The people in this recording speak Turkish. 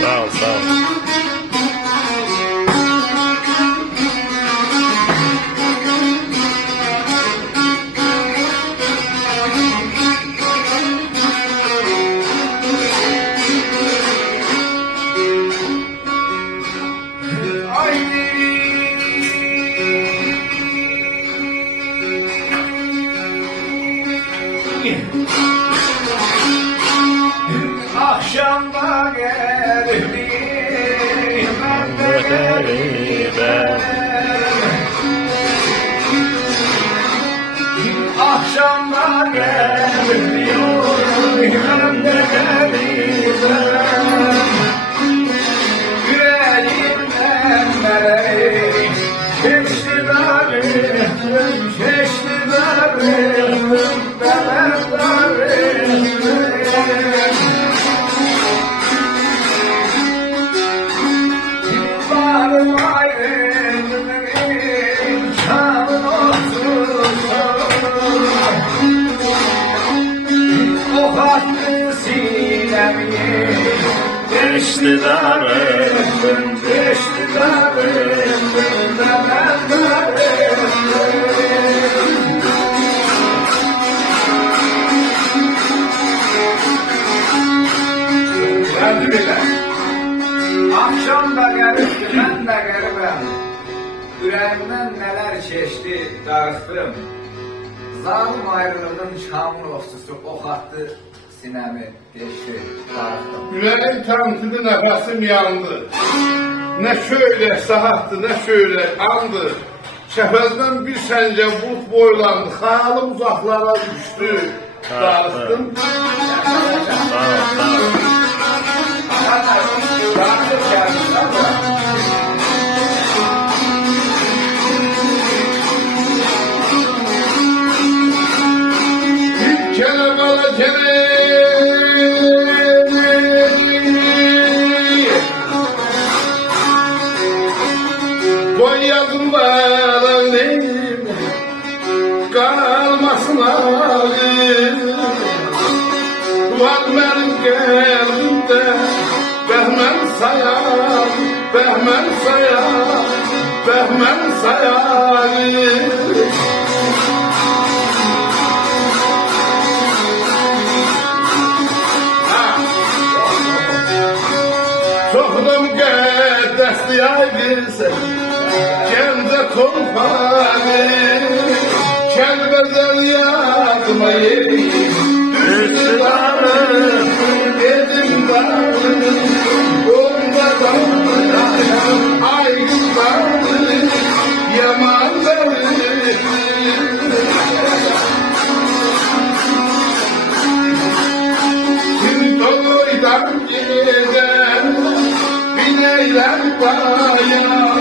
Sağ ol, sağ ol. Akşamda geldim Ben Akşamda geldim Yüreğimden beri geçti darım, geçti darım, darım. Varım ayrılığın çağın olsun. O hattı sinemi geçti darım, geçti darım, darım. Geldi bile. Akşam da gelip ben de gelibim. Yüreğimden neler geçti darıxdım. Zalim ayrılığın çamur ofsusu o hattı sinemi geçti darıxdım. Yüreğim tantidi, nefesim yandı. Ne şöyle sahattı, ne şöyle andı. Şefezden bir sence bulut boylandı. Hayalim uzaklara düştü. Darıxdım. sağ ol. Kelebala kele. Koy yazımdan neyim kalmasın ağrım. Var benim kalbimde Behmen sayar, behmen sayar, behmen sayar. Çoxdan qədəsli aydırsa, gəncə konfanı, kəlbəzəl yadıma yerim, düşdü darım, dedim darım, onda darım, aygın darım, yaman darım. Şimdi doydan giden, bineyler baya,